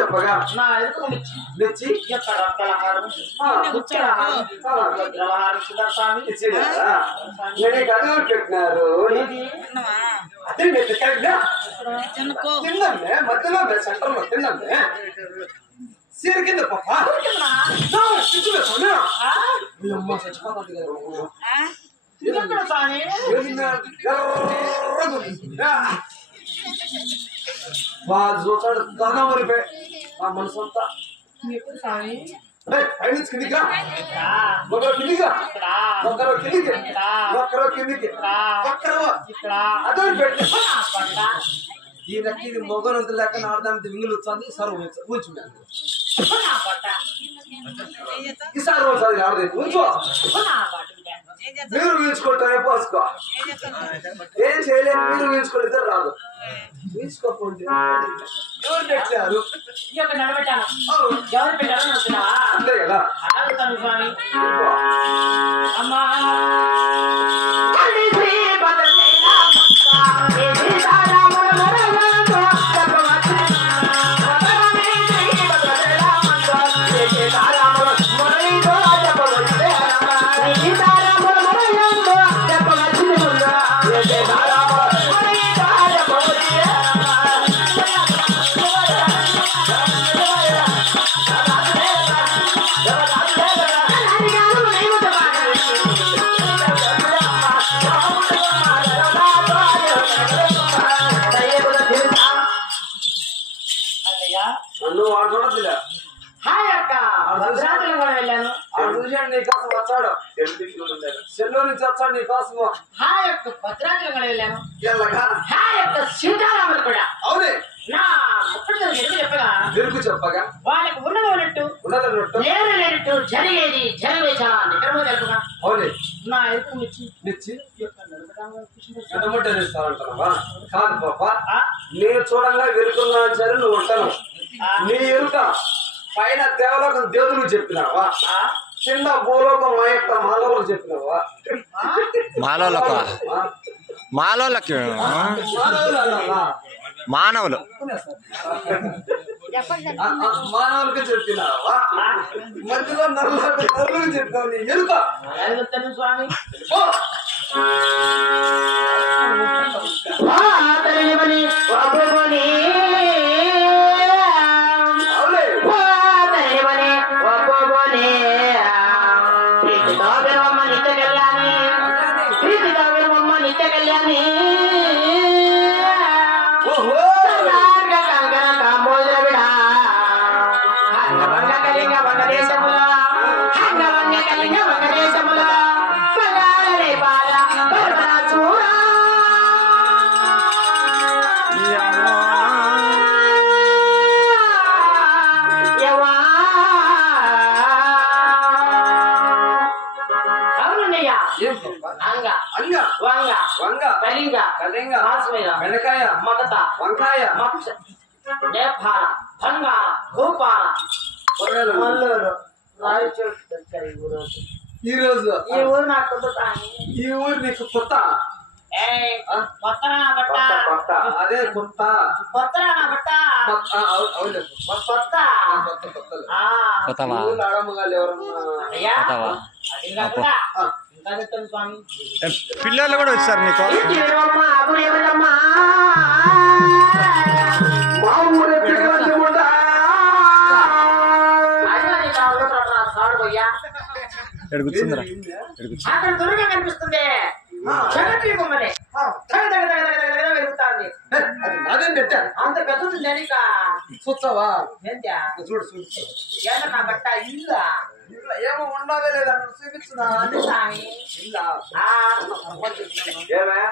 చెప్పగా పెట్టినారు అదే తిన్నామే మధ్యలో సెంటర్లో తిన్నామే సీర కింద చూచాడు దాదా మరిపోయి ఆ మనసు అంతా పైనుంచి కిందికి ఒకరు కిందికి ఒకరు కిందికి ఒకరు కిందికి అదే పెట్టి దీనికి ఇది మొగలు లేక ఆడదానికి వింగులు వచ్చింది సర్వ ఉంచు ఈసారి ఒకసారి ఆడదు ఉంచు మీరు వీల్చుకుంటారే పోసుకో ఏం చేయలేదు మీరు వీల్చుకుంటే రాదు వీల్చుకోకపోతే ఎవరు పెట్టారు అంతే కదా అమ్మా వచ్చాడు సెల్లో నుంచి వచ్చాడు నీ కోసము భద్రాచలం వెళ్ళాను సీతారాములు కూడా అవునే నా చెప్పగా వాళ్ళకి ఉన్నదన్నట్టు లేరు లేనట్టు జరిగేది జరిగేసా నిజమో తెలుపుగా అవునే నా ఎరుకు నిచ్చి ఎడమంటారంటావా కాదు పాప నేను చూడంగా వెలుగున్నా సరే నువ్వు ఉంటాను నీ ఎరుక పైన దేవలోకం దేవుడు చెప్పినావా కింద భూలోకం మా యొక్క మానవులకు చెప్పినావా మానవులకి మానవులు మానవులకి చెప్పినావా మధ్యలో నరులకు చెప్పినావు నీ ఎరుక స్వామి బెండకాయ మగత వంకాయ నేపాల బంగాళ భూపాల మల్లూరు రాయచోటు ఈ రోజు ఈ ఊరు నాకు కొత్త ఈ ఊరు నీకు కొత్త కొత్త అదే కొత్త కొత్త కొత్త ఆడమగాలు ఎవరన్నా స్వామి పిల్లలు కూడా వచ్చారు నీకు అక్కడ దొరగా కనిపిస్తుంది అంత పెద్ద చూస్తావా చూడు నా బట్ట ఇల్లా ఏమో ఉండాలి లేదా చూపించున్నా స్వామి ఏమే